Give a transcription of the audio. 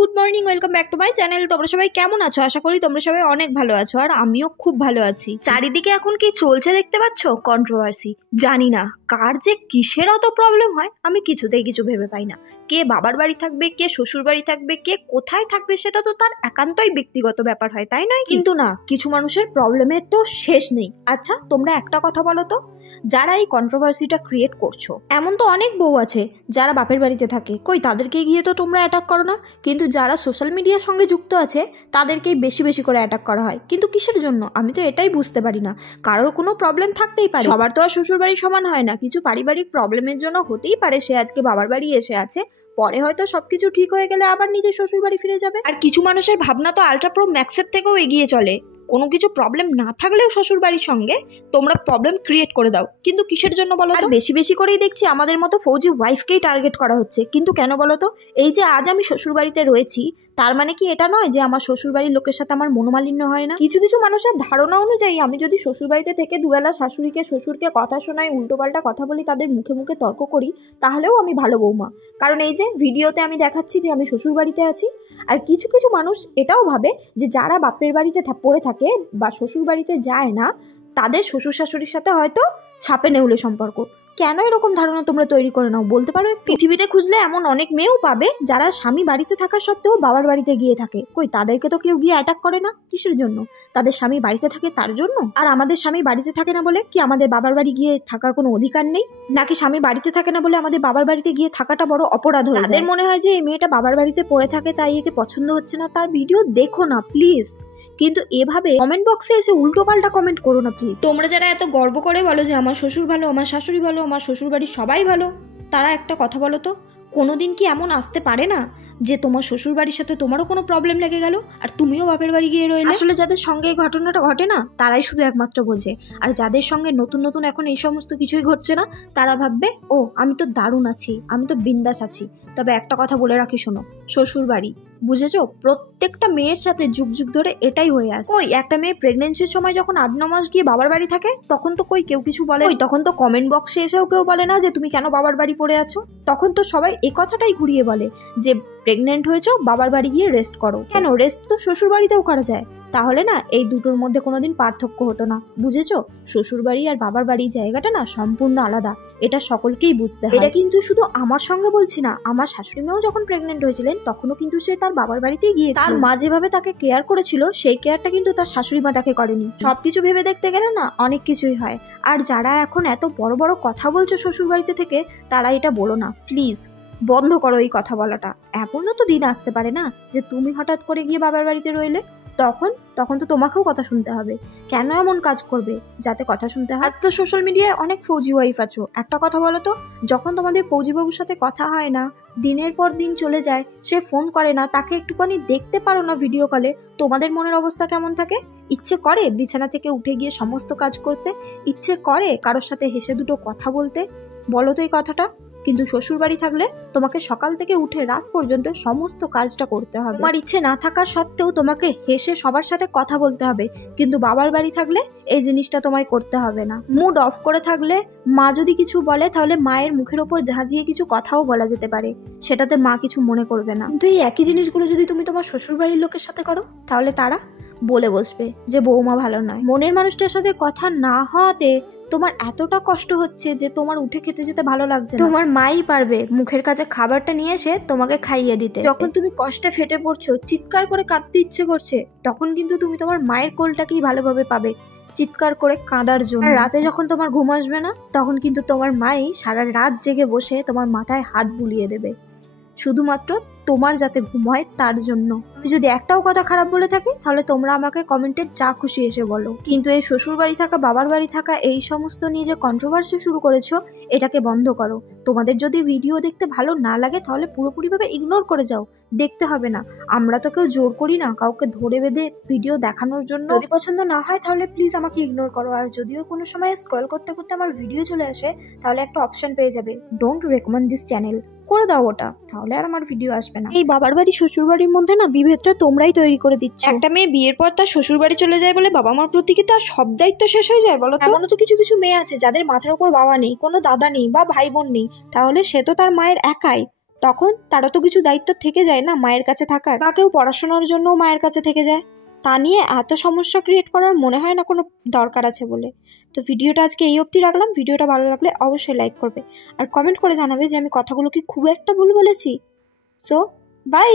Good morning, welcome back to my channel. তোমরা সবাই কেমন আছো? আশা করি তোমরা সবাই অনেক ভালো আছো, আর আমিও খুব ভালো আছি। চারিদিকে এখন কি চলছে দেখতে পাচ্ছ? কন্ট্রোভার্সি। জানি না কার যে কিসের অত প্রবলেম হয়, আমি কিছুতেই কিছু ভেবে পাই না। কে বাবার বাড়ি থাকবে, কে শ্বশুর বাড়ি থাকবে, কে কোথায় থাকবে, সেটা তো তার একান্তই ব্যক্তিগত ব্যাপার হয়, তাই নয়? কিন্তু না, কিছু মানুষের প্রবলেমের তো শেষ নেই। আচ্ছা, তোমরা একটা কথা বলো তো, যারা এই কন্ট্রোভার্সিটা ক্রিয়েট করছো, এমন তো অনেক বউ আছে যারা বাপের বাড়িতে থাকে, কই তাদেরকে গিয়ে তো তোমরা অ্যাটাক করো না। কিন্তু যারা সোশ্যাল মিডিয়ার সঙ্গে যুক্ত আছে তাদেরকেই বেশি বেশি করে অ্যাটাক করা হয়। কিন্তু কিসের জন্য আমি তো এটাই বুঝতে পারি না। কারোর কোনো প্রবলেম থাকতেই পারে, সবার তো আর শ্বশুর বাড়ি সমান হয় না। কিছু পারিবারিক প্রবলেমের জন্য হতেই পারে সে আজকে বাবার বাড়ি এসে আছে, পরে হয়তো সবকিছু ঠিক হয়ে গেলে আবার নিজের শ্বশুর বাড়ি ফিরে যাবে। আর কিছু মানুষের ভাবনা তো আল্ট্রা প্রো ম্যাক্সের থেকেও এগিয়ে চলে। কোনো কিছু প্রবলেম না থাকলেও শ্বশুর বাড়ির সঙ্গে তোমরা প্রবলেম ক্রিয়েট করে দাও। কিন্তু কিসের জন্য বলো তো? বেশি বেশি করেই দেখছি আমাদের মতো ফৌজি ওয়াইফকেই টার্গেট করা হচ্ছে। কিন্তু কেন বলো তো? এই যে আজ আমি শ্বশুর বাড়িতে রয়েছি, তার মানে কি এটা নয় যে আমার শ্বশুর বাড়ির লোকের সাথে আমার মনোমালিন্য হয় না? কিছু কিছু মানুষের ধারণা অনুযায়ী আমি যদি শ্বশুর বাড়িতে থেকে দুবেলা শাশুড়িকে শ্বশুরকে কথা শোনাই, উল্টোপাল্টা কথা বলি, তাদের মুখে মুখে তর্ক করি, তাহলেও আমি ভালো বৌমা। কারণ এই যে ভিডিওতে আমি দেখাচ্ছি যে আমি শ্বশুর বাড়িতে আছি। আর কিছু কিছু মানুষ এটাও ভাবে যে যারা বাপের বাড়িতে পড়ে থাকে বা শ্বশুর বাড়িতে যায় না, তাদের শ্বশুর শাশুড়ির সাথে হয়তো সাপে নেউলে সম্পর্ক। কেন এরকম ধারণা তোমরা তৈরি করে নাও বলতে পারো? পৃথিবীতে খুঁজলে এমন অনেক মেয়েও পাবে যারা স্বামী বাড়িতে থাকা সত্ত্বেও বাবার বাড়িতে গিয়ে থাকে। কই তাদেরকে তো কেউ গিয়ে অ্যাটাক করে না। কিসের জন্য? তাদের স্বামী বাড়িতে থাকে তার জন্য। আর আমাদের স্বামী বাড়িতে থাকে না বলে কি আমাদের বাবার বাড়ি গিয়ে থাকার কোনো অধিকার নেই? নাকি স্বামী বাড়িতে থাকে না বলে আমাদের বাবার বাড়িতে গিয়ে থাকাটা বড় অপরাধ হয়ে যায়? তাদের মনে হয় যে এই মেয়েটা বাবার বাড়িতে পড়ে থাকে তাই একে পছন্দ হচ্ছে না, তার ভিডিও দেখো না প্লিজ। কিন্তু এভাবে কমেন্ট বক্সে এসে উল্টো পাল্টা কমেন্ট করো না প্লিজ। তোমরা যারা এত গর্ব করে বলো যে আমার শ্বশুর ভালো, আমার শাশুড়ি ভালো, আমার শ্বশুর বাড়ির সবাই ভালো, তারা একটা কথা বলো তো, কোনোদিন কি এমন আসতে পারে না যে তোমার শ্বশুর বাড়ির সাথে তোমারও কোনো প্রবলেম লেগে গেল আর তুমিও বাপের বাড়ি গিয়ে রইলে? আসলে যাদের সঙ্গে এই ঘটনাটা ঘটে না, তারাই শুধু একমাত্র বোঝে। আর যাদের সঙ্গে নতুন নতুন এখন এই সমস্ত কিছুই ঘটছে না, তারা ভাববে ও আমি তো দারুণ আছি, আমি তো বিন্দাস আছি। তবে একটা কথা বলে রাখি, শোনো, শ্বশুর বাড়ি, বুঝেছো, প্রত্যেকটা মেয়ের সাথে যুগ যুগ ধরে এটাই হয়ে আসে। ওই একটা মেয়ে প্রেগনেন্সির সময় যখন 8-9 মাস গিয়ে বাবার বাড়ি থাকে, তখন তো কই কেউ কিছু বলে? তখন তো কমেন্ট বক্সে এসেও কেউ বলে না যে তুমি কেন বাবার বাড়ি পড়ে আছো। তখন তো সবাই এই কথাটাই ঘুরিয়ে বলে যে প্রেগনেন্ট হয়েছো, বাবার বাড়ি গিয়ে রেস্ট করো। কেন? রেস্ট তো শ্বশুর বাড়িতেও করা যায়। তাহলে না এই দুটোর মধ্যে কোনোদিন পার্থক্য হতো না, বুঝেছো? শ্বশুর বাড়ি আর বাবার বাড়ির জায়গাটা না সম্পূর্ণ আলাদা, এটা সকলকেই বুঝতে হয়। এটা কিন্তু শুধু আমার সঙ্গে বলছি না, আমার শাশুড়ি মাও যখন প্রেগনেন্ট হয়েছিলেন তখনও কিন্তু সে তার বাবার বাড়িতেই গিয়ে তার মা যেভাবে তাকে কেয়ার করেছিল সেই কেয়ারটা কিন্তু তার শাশুড়ি মা তাকে করেনি। সবকিছু ভেবে দেখতে গেলে না অনেক কিছুই হয়। আর যারা এখন এত বড় বড় কথা বলছো শ্বশুর বাড়িতে থেকে, তারা এটা বলো না প্লিজ, বন্ধ করো এই কথা বলাটা। এমনও তো দিন আসতে পারে না যে তুমি হঠাৎ করে গিয়ে বাবার বাড়িতে রইলে, তখন তো তোমাকেও কথা শুনতে হবে। কেন এমন কাজ করবে যাতে কথা শুনতে হয়? আজ তো সোশ্যাল মিডিয়ায় অনেক ফৌজি ওয়াইফ আছো। একটা কথা বলো তো, যখন তোমাদের ফৌজিবাবুর সাথে কথা হয় না, দিনের পর দিন চলে যায়, সে ফোন করে না, তাকে একটুখানি দেখতে পারো না ভিডিও কলে, তোমাদের মনের অবস্থা কেমন থাকে? ইচ্ছে করে বিছানা থেকে উঠে গিয়ে সমস্ত কাজ করতে? ইচ্ছে করে কারোর সাথে হেসে দুটো কথা বলতে? বলো তো এই কথাটা। কিন্তু শ্বশুর বাড়ি থাকলে তোমাকে সকাল থেকে উঠে রাত পর্যন্ত সমস্ত কাজটা করতে হবে। তোমার ইচ্ছে না থাকার সত্ত্বেও তোমাকে হেসে সবার সাথে কথা বলতে হবে। কিন্তু বাবার বাড়ি থাকলে এই জিনিসটা তোমায় করতে হবে না। মুড অফ করে থাকলে মা যদি কিছু বলে, তাহলে মায়ের মুখের ওপর ঝাঁঝিয়ে কিছু কথাও বলা যেতে পারে, সেটাতে মা কিছু মনে করবে না। কিন্তু এই একই জিনিসগুলো যদি তুমি তোমার শ্বশুর বাড়ির লোকের সাথে করো, তাহলে তারা বলে বসবে যে বৌমা ভালো নয়। মনের মানুষটার সাথে কথা না হওয়াতে তোমার এতটা কষ্ট হচ্ছে যে তোমার উঠে খেতে যেতে ভালো লাগছে না। তোমার মাই পারবে মুখের কাছে খাবারটা নিয়ে এসে তোমাকে খাইয়ে দিতে। যখন তুমি কষ্টে ফেটে পড়ছো, চিৎকার করে কাঁদতে ইচ্ছে করছে, তখন কিন্তু তুমি তোমার মায়ের কোলটাকেই ভালোভাবে পাবে চিৎকার করে কাঁদার জন্য। রাতে যখন তোমার ঘুম আসবে না, তখন কিন্তু তোমার মাই সারা রাত জেগে বসে তোমার মাথায় হাত বুলিয়ে দেবে, শুধুমাত্র তোমার যাতে ঘুম হয় তার জন্য। আমি যদি একটাও কথা খারাপ বলে থাকি, তাহলে তোমরা আমাকে কমেন্টে যা খুশি এসে বলো। কিন্তু এই শ্বশুর বাড়ি থাকা, বাবার বাড়ি থাকা, এই সমস্ত নিয়ে যে কন্ট্রোভার্সি শুরু করেছো, এটাকে বন্ধ করো। তোমাদের যদি ভিডিও দেখতে ভালো না লাগে, তাহলে পুরোপুরিভাবে ইগনোর করে যাও, দেখতে হবে না। আমরা তো কেউ জোর করি না কাউকে ধরে বেঁধে ভিডিও দেখানোর জন্য। যদি পছন্দ না হয় তাহলে প্লিজ আমাকে ইগনোর করো। আর যদিও কোনো সময় স্ক্রল করতে করতে আমার ভিডিও চলে আসে, তাহলে একটা অপশন পেয়ে যাবে, ডোন্ট রেকমেন্ড দিস চ্যানেল, করে দাও ওটা, তাহলে আর আমার ভিডিও আসবে না। এই বাবার বাড়ি শ্বশুর বাড়ির মধ্যে না বিভেদটা তোমরাই তৈরি করে দিচ্ছ। একটা মেয়ে বিয়ের পর তার শ্বশুর বাড়ি চলে যায় বলে বাবা মার প্রতি কি তার সব দায়িত্ব শেষ হয়ে যায় বলো তো? এমনও তো কিছু কিছু মেয়ে আছে যাদের মাথার উপর বাবা নেই, কোনো দাদা নেই বা ভাই বোন নেই, তাহলে সে তো তার মায়ের একাই। তখন তারও তো কিছু দায়িত্ব থেকে যায় না মায়ের কাছে থাকার, বা কেউ পড়াশোনার জন্যও মায়ের কাছে থেকে যায়। তা নিয়ে এত সমস্যা ক্রিয়েট করার মনে হয় না কোনো দরকার আছে বলে। তো ভিডিওটা আজকে এই অবধি রাখলাম। ভিডিওটা ভালো লাগলে অবশ্যই লাইক করবে আর কমেন্ট করে জানাবে যে আমি কথাগুলো কি খুব একটা ভুল বলেছি। So by.